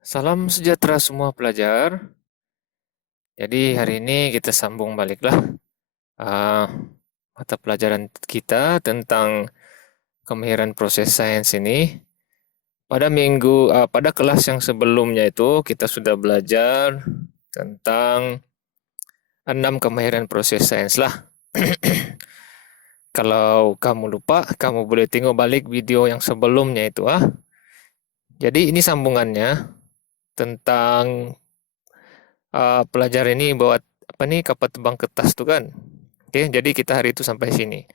Salam sejahtera semua pelajar. Jadi hari ini kita sambung baliklah uh, mata pelajaran kita tentang kemahiran proses sains ini. Pada kelas yang sebelumnya itu kita sudah belajar tentang 6 kemahiran proses sains lah. Kalau kamu lupa, kamu boleh tengok balik video yang sebelumnya itu ah. Jadi ini sambungannya tentang pelajar ini buat apa nih kapal terbang kertas tuh kan. Oke, jadi kita hari itu sampai sini.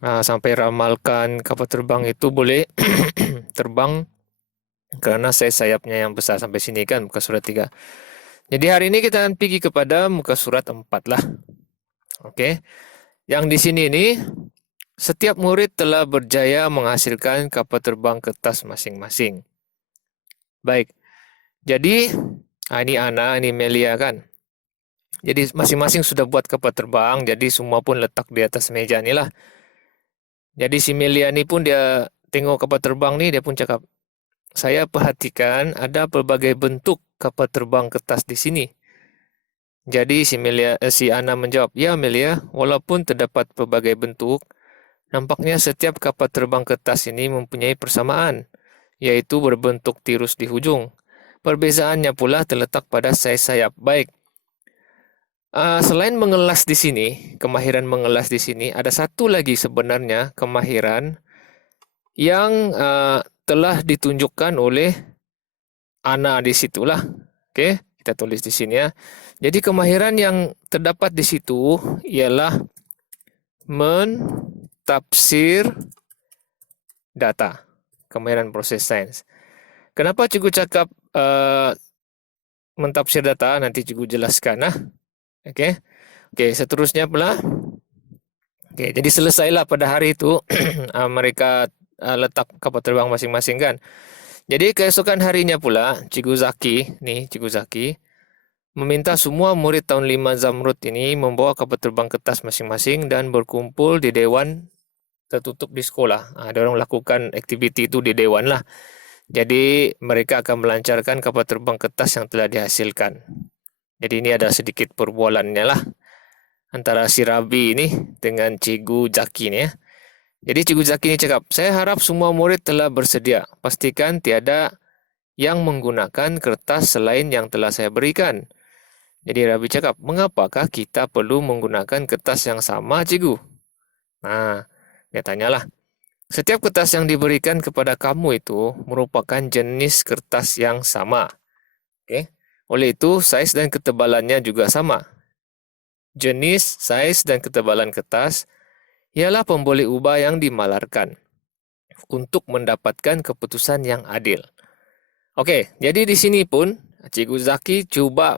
Sampai ramalkan kapal terbang itu boleh terbang karena sayapnya yang besar sampai sini kan muka surat 3. Jadi hari ini kita akan pergi kepada muka surat 4 lah. Oke. Yang di sini nih setiap murid telah berjaya menghasilkan kapal terbang kertas masing-masing. Baik. Jadi ini Ana, ini Melia kan. Jadi masing-masing sudah buat kapal terbang, jadi semua pun letak di atas meja ni lah. Jadi si Melia ni pun dia tengok kapal terbang ni, dia pun cakap, saya perhatikan ada pelbagai bentuk kapal terbang kertas di sini. Jadi si Ana menjawab, ya Melia, walaupun terdapat pelbagai bentuk, nampaknya setiap kapal terbang kertas ini mempunyai persamaan, yaitu berbentuk tirus di hujung. Perbezaannya pula terletak pada sayap. Baik, selain mengelas di sini, kemahiran mengelas di sini, ada satu lagi sebenarnya kemahiran yang telah ditunjukkan oleh Ana di situlah. Oke, kita tulis di sini ya. Jadi kemahiran yang terdapat di situ ialah mentafsir data, kemahiran proses sains. Kenapa cikgu cakap mentafsir data? Nanti cikgu jelaskan lah. Oke, seterusnya pula. Oke, jadi selesailah pada hari itu mereka letak kapal terbang masing-masing kan. Jadi keesokan harinya pula Cikgu Zaki meminta semua murid tahun 5 Zamrud ini membawa kapal terbang kertas masing-masing dan berkumpul di dewan tertutup di sekolah. Ada orang lakukan aktiviti itu di dewan lah. Jadi mereka akan melancarkan kapal terbang kertas yang telah dihasilkan. Jadi ini ada sedikit perbualannya lah antara si Rabi ini dengan Cikgu Zaki ni ya. Jadi Cikgu Zaki ini cakap, saya harap semua murid telah bersedia. Pastikan tiada yang menggunakan kertas selain yang telah saya berikan. Jadi Rabi cakap, mengapakah kita perlu menggunakan kertas yang sama, Cikgu? Dia tanyalah. Setiap kertas yang diberikan kepada kamu itu merupakan jenis kertas yang sama. Okay? Oleh itu, saiz dan ketebalannya juga sama. Jenis, saiz dan ketebalan kertas ialah pemboleh ubah yang dimalarkan untuk mendapatkan keputusan yang adil. Okey, jadi di sini pun Cikgu Zaki cuba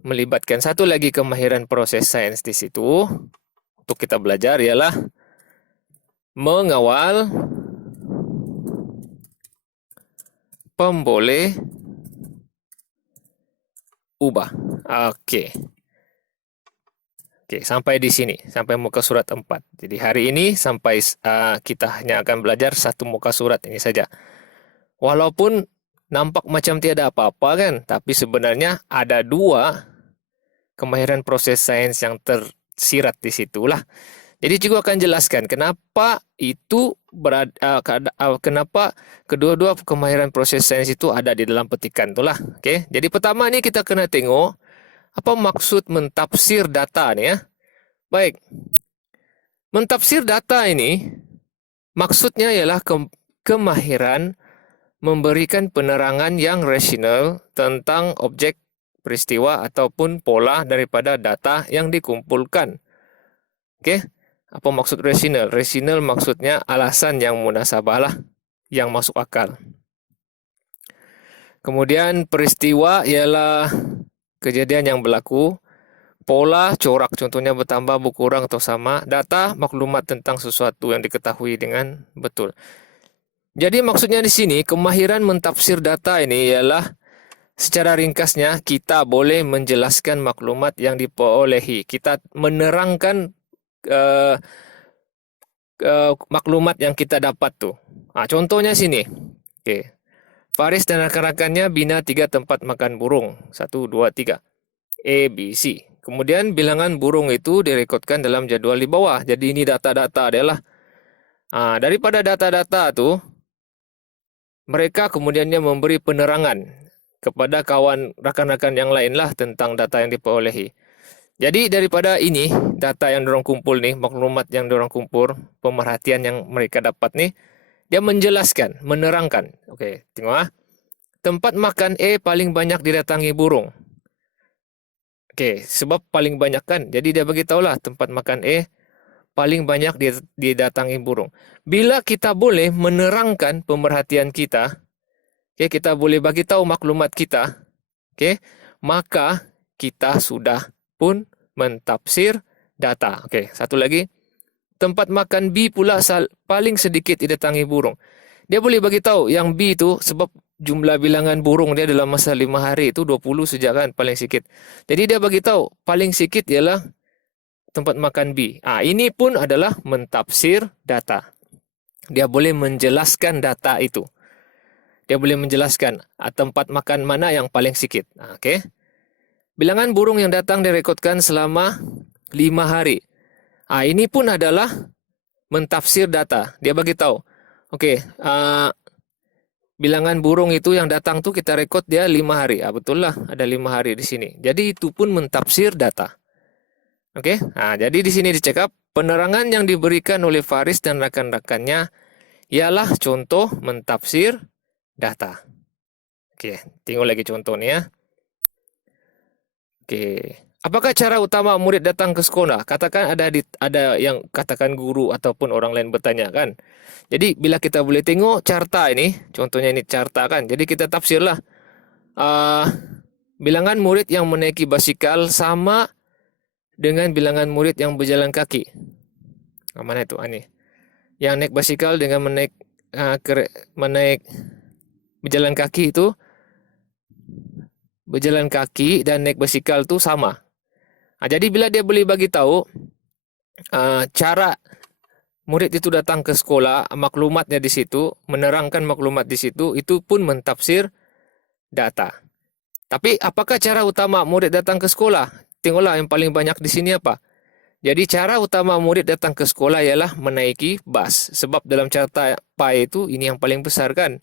melibatkan satu lagi kemahiran proses sains di situ untuk kita belajar ialah mengawal pemboleh ubah. Okey, sampai di sini, sampai muka surat 4. Jadi hari ini sampai kita hanya akan belajar satu muka surat ini saja. Walaupun nampak macam tiada apa-apa kan, tapi sebenarnya ada dua kemahiran proses sains yang tersirat di situlah. Jadi cikgu akan jelaskan kenapa kenapa kedua-dua kemahiran proses sains itu ada di dalam petikan itulah. Okey. Jadi pertama ni kita kena tengok apa maksud mentafsir data ni ya. Baik. Mentafsir data ini maksudnya ialah kemahiran memberikan penerangan yang rasional tentang objek, peristiwa ataupun pola daripada data yang dikumpulkan. Okey. Apa maksud rasional? Rasional maksudnya alasan yang munasabah lah, yang masuk akal. Kemudian peristiwa ialah kejadian yang berlaku. Pola, corak contohnya bertambah, berkurang atau sama. Data, maklumat tentang sesuatu yang diketahui dengan betul. Jadi maksudnya di sini, kemahiran mentafsir data ini ialah secara ringkasnya kita boleh menjelaskan maklumat yang diperolehi. Kita menerangkan maklumat yang kita dapat tu. Contohnya sini. Oke. Faris dan rakan-rakannya bina 3 tempat makan burung. 1, 2, 3. A, B, C. Kemudian bilangan burung itu direkodkan dalam jadwal di bawah. Jadi ini data-data adalah. Daripada data-data tuh, mereka kemudiannya memberi penerangan kepada kawan rakan-rakan yang lain lah tentang data yang diperolehi. Jadi daripada ini, data yang dorong kumpul nih, maklumat yang dorong kumpul, pemerhatian yang mereka dapat nih, dia menjelaskan, menerangkan. Oke, tengok tempat makan A paling banyak didatangi burung. Oke, sebab paling banyak kan. Jadi dia beritahulah tempat makan A paling banyak didatangi burung. Bila kita boleh menerangkan pemerhatian kita, oke, kita boleh bagi tahu maklumat kita, oke, maka kita sudah pun mentafsir data. Oke, satu lagi. Tempat makan B pula paling sedikit didatangi burung. Dia boleh bagi tahu yang B itu sebab jumlah bilangan burung dia dalam masa 5 hari itu 20 saja kan, paling sedikit. Jadi dia bagi tahu paling sedikit ialah tempat makan B. Ini pun adalah mentafsir data. Dia boleh menjelaskan data itu. Dia boleh menjelaskan tempat makan mana yang paling sedikit. Oke. Bilangan burung yang datang direkodkan selama 5 hari. Ini pun adalah mentafsir data. Dia bagi tahu. Oke, bilangan burung itu yang datang tuh kita rekod dia 5 hari. Betul lah, ada 5 hari di sini. Jadi itu pun mentafsir data. Oke, jadi di sini dicekap penerangan yang diberikan oleh Faris dan rakan-rakannya ialah contoh mentafsir data. Oke, tengok lagi contohnya ya. Oke, apakah cara utama murid datang ke sekolah? Katakan ada yang katakan guru ataupun orang lain bertanya kan. Jadi bila kita boleh tengok carta ini, contohnya ini carta kan. Jadi kita tafsirlah bilangan murid yang menaiki basikal sama dengan bilangan murid yang berjalan kaki. Mana itu? Ini. Yang naik basikal dengan menaik berjalan kaki itu, berjalan kaki dan naik basikal itu sama. Jadi bila dia boleh bagi tahu cara murid itu datang ke sekolah, maklumatnya di situ, menerangkan maklumat di situ, itu pun mentafsir data. Tapi apakah cara utama murid datang ke sekolah? Tengoklah yang paling banyak di sini apa. Jadi cara utama murid datang ke sekolah ialah menaiki bas. Sebab dalam carta PAI itu ini yang paling besar kan.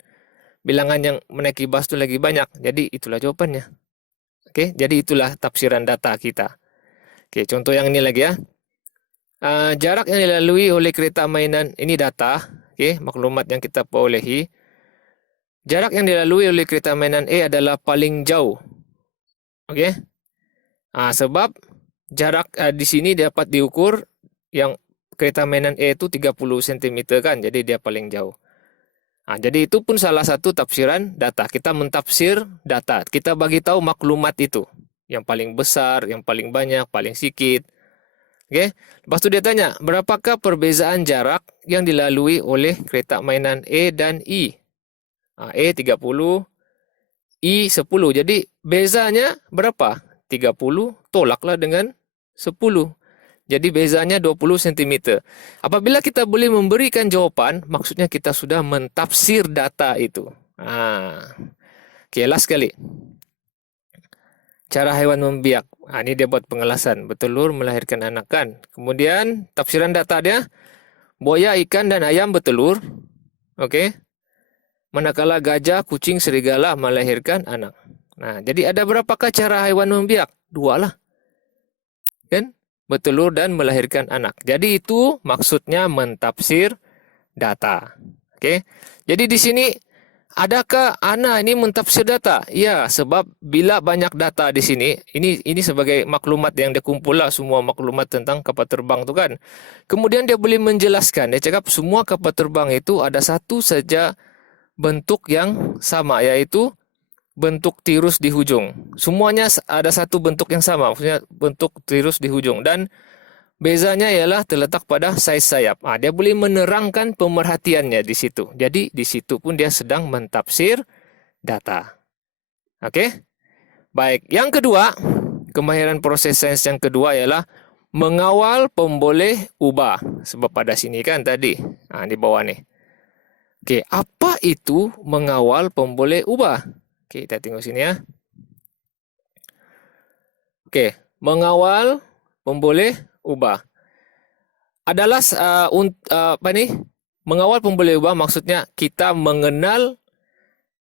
Bilangan yang menaiki bas itu lagi banyak. Jadi itulah jawabannya. Oke, jadi itulah tafsiran data kita. Oke, contoh yang ini lagi ya. Jarak yang dilalui oleh kereta mainan, ini data. Oke, maklumat yang kita perolehi. Jarak yang dilalui oleh kereta mainan A adalah paling jauh. Oke. Sebab jarak di sini dapat diukur yang kereta mainan A itu 30 cm kan. Jadi dia paling jauh. Jadi itu pun salah satu tafsiran data. Kita mentafsir data. Kita bagi tahu maklumat itu. Yang paling besar, yang paling banyak, paling sedikit. Oke. Lepas itu dia tanya, berapakah perbezaan jarak yang dilalui oleh kereta mainan A dan I? A 30, I 10. Jadi bezanya berapa? 30 tolaklah dengan 10. Jadi bezanya 20 cm. Apabila kita boleh memberikan jawapan, maksudnya kita sudah mentafsir data itu. Oke, last sekali. Cara hewan membiak. Ini dia buat pengelasan. Bertelur melahirkan anak kan. Kemudian tafsiran data dia, buaya, ikan, dan ayam bertelur. Oke. Manakala gajah, kucing, serigala melahirkan anak. Jadi ada berapakah cara hewan membiak? 2 lah. Kan? Bertelur dan melahirkan anak. Jadi itu maksudnya mentafsir data. Oke. Jadi di sini adakah Ana ini mentafsir data? Ya, sebab bila banyak data di sini, ini sebagai maklumat yang dia kumpul lah, semua maklumat tentang kapal terbang itu kan. Kemudian dia boleh menjelaskan, dia cakap semua kapal terbang itu ada satu saja bentuk yang sama, yaitu bentuk tirus di hujung. Semuanya ada satu bentuk yang sama, maksudnya bentuk tirus di hujung. Dan bezanya ialah terletak pada saiz sayap. Dia boleh menerangkan pemerhatiannya di situ. Jadi di situ pun dia sedang mentafsir data. Oke? Baik, yang kedua, kemahiran proses sains yang kedua ialah mengawal pemboleh ubah. Sebab pada sini kan tadi, di bawah nih. Oke, apa itu mengawal pemboleh ubah? Oke, kita tengok sini ya. Oke, mengawal pemboleh ubah adalah apa nih? Mengawal pemboleh ubah maksudnya kita mengenal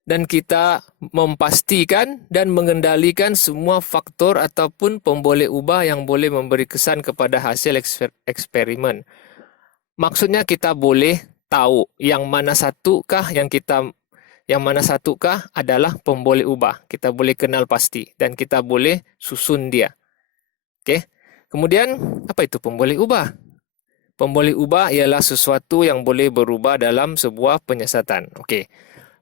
dan kita memastikan dan mengendalikan semua faktor ataupun pemboleh ubah yang boleh memberi kesan kepada hasil eksperimen. Maksudnya kita boleh tahu yang mana satukah adalah pemboleh ubah. Kita boleh kenal pasti dan kita boleh susun dia. Oke. Kemudian apa itu pemboleh ubah? Pemboleh ubah ialah sesuatu yang boleh berubah dalam sebuah penyiasatan. Okey.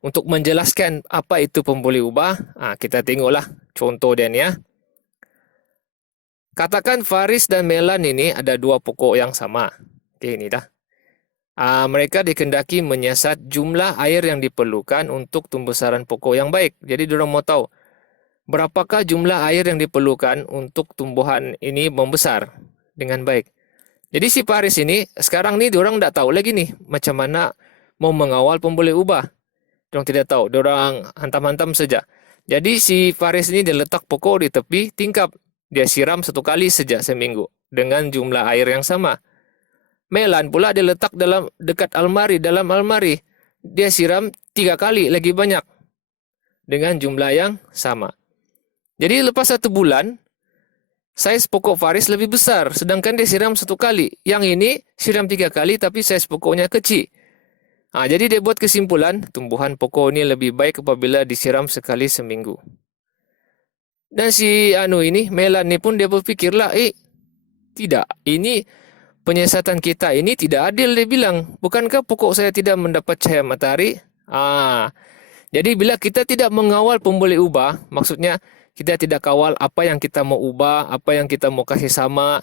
Untuk menjelaskan apa itu pemboleh ubah, kita tengoklah contoh dia ni ya. Katakan Faris dan Melan ini ada dua pokok yang sama. Okey, ini dah. Mereka dikendaki menyiasat jumlah air yang diperlukan untuk tumbuhan pokok yang baik. Jadi diorang mau tahu berapakah jumlah air yang diperlukan untuk tumbuhan ini membesar dengan baik. Jadi si Faris ini sekarang ni diorang tak tahu lagi nih macam mana mau mengawal pemboleh ubah. Diorang tidak tahu, diorang hantam-hantam saja. Jadi si Faris ini dia letak pokok di tepi tingkap. Dia siram 1 kali sejak seminggu dengan jumlah air yang sama. Melan pula dia letak dekat dalam almari. Dia siram 3 kali lagi banyak dengan jumlah yang sama. Jadi lepas 1 bulan, saiz pokok Faris lebih besar, sedangkan dia siram 1 kali. Yang ini siram 3 kali tapi saiz pokoknya kecil. Jadi dia buat kesimpulan, tumbuhan pokok ini lebih baik apabila disiram sekali seminggu. Dan si Melan ni pun dia berfikirlah, tidak, ini penyiasatan kita ini tidak adil, dia bilang. Bukankah pokok saya tidak mendapat cahaya matahari? Jadi bila kita tidak mengawal pemboleh ubah, maksudnya kita tidak kawal apa yang kita mau ubah, apa yang kita mau kasih sama,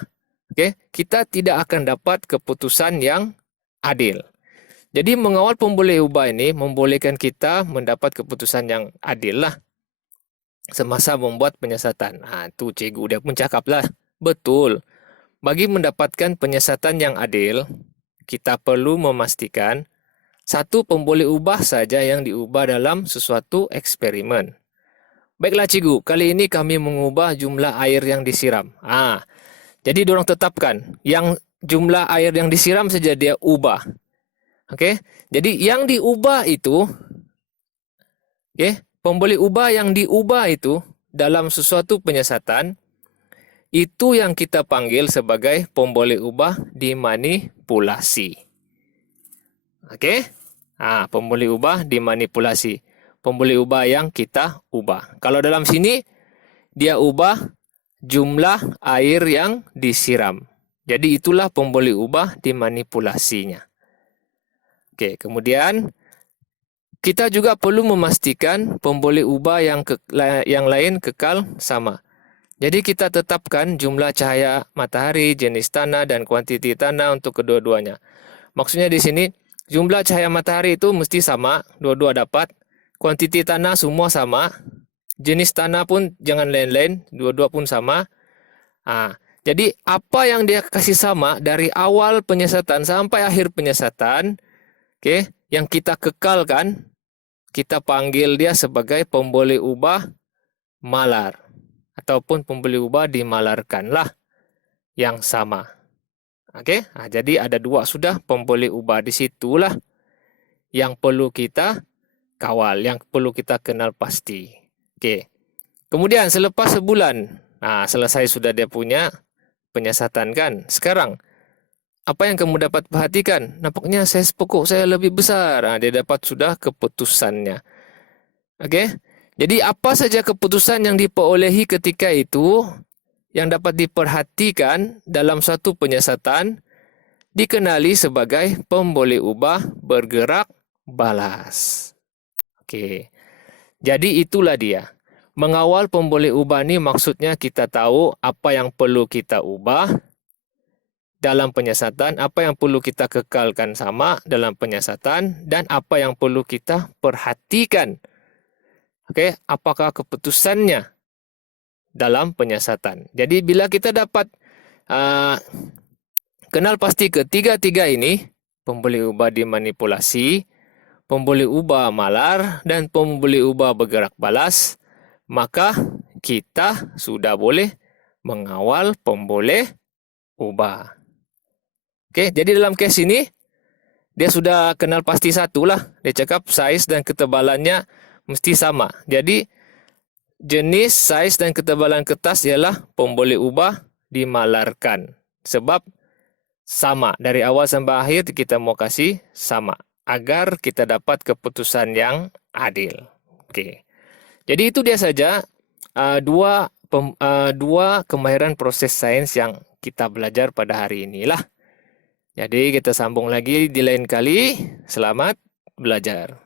kita tidak akan dapat keputusan yang adil. Jadi mengawal pemboleh ubah ini membolehkan kita mendapat keputusan yang adil lah semasa membuat penyiasatan. Tu cikgu dia pun cakap lah. Betul. Bagi mendapatkan penyiasatan yang adil, kita perlu memastikan satu pemboleh ubah saja yang diubah dalam sesuatu eksperimen. Baiklah cikgu, kali ini kami mengubah jumlah air yang disiram. Jadi diorang tetapkan yang jumlah air yang disiram saja dia ubah. Okey, jadi yang diubah itu, pemboleh ubah yang diubah itu dalam sesuatu penyiasatan, itu yang kita panggil sebagai pemboleh ubah dimanipulasi. Okey, pemboleh ubah dimanipulasi. Pemboleh ubah yang kita ubah. Kalau dalam sini, dia ubah jumlah air yang disiram. Jadi itulah pemboleh ubah dimanipulasinya. Okey, kemudian kita juga perlu memastikan pemboleh ubah yang lain kekal sama. Jadi kita tetapkan jumlah cahaya matahari, jenis tanah dan kuantiti tanah untuk kedua-duanya. Maksudnya di sini jumlah cahaya matahari itu mesti sama, dua-dua dapat. Kuantiti tanah semua sama. Jenis tanah pun jangan lain-lain, dua-dua pun sama. Jadi apa yang dia kasih sama dari awal penyiasatan sampai akhir penyiasatan, yang kita kekalkan, kita panggil dia sebagai pemboleh ubah malar. Ataupun pemboleh ubah dimalarkan lah yang sama. Jadi ada 2 sudah pemboleh ubah di situlah yang perlu kita kawal, yang perlu kita kenal pasti. Kemudian selepas sebulan, selesai sudah dia punya penyiasatan kan. Sekarang apa yang kamu dapat perhatikan? Nampaknya saiz pokok saya lebih besar. Dia dapat sudah keputusannya. Jadi apa saja keputusan yang diperolehi ketika itu yang dapat diperhatikan dalam suatu penyiasatan dikenali sebagai pemboleh ubah bergerak balas. Jadi itulah dia. Mengawal pemboleh ubah ni maksudnya kita tahu apa yang perlu kita ubah dalam penyiasatan, apa yang perlu kita kekalkan sama dalam penyiasatan, dan apa yang perlu kita perhatikan. Apakah keputusannya dalam penyiasatan. Jadi bila kita dapat kenal pasti ketiga-tiga ini, pemboleh ubah dimanipulasi, pemboleh ubah malar, dan pemboleh ubah bergerak balas, maka kita sudah boleh mengawal pemboleh ubah. Oke, jadi dalam case ini, dia sudah kenal pasti satu lah. Dia cakap size dan ketebalannya mesti sama. Jadi, jenis, size, dan ketebalan kertas ialah pemboleh ubah dimalarkan. Sebab sama. Dari awal sampai akhir kita mau kasih sama. Agar kita dapat keputusan yang adil. Oke. Jadi itu dia saja dua kemahiran proses sains yang kita belajar pada hari inilah. Jadi kita sambung lagi di lain kali. Selamat belajar.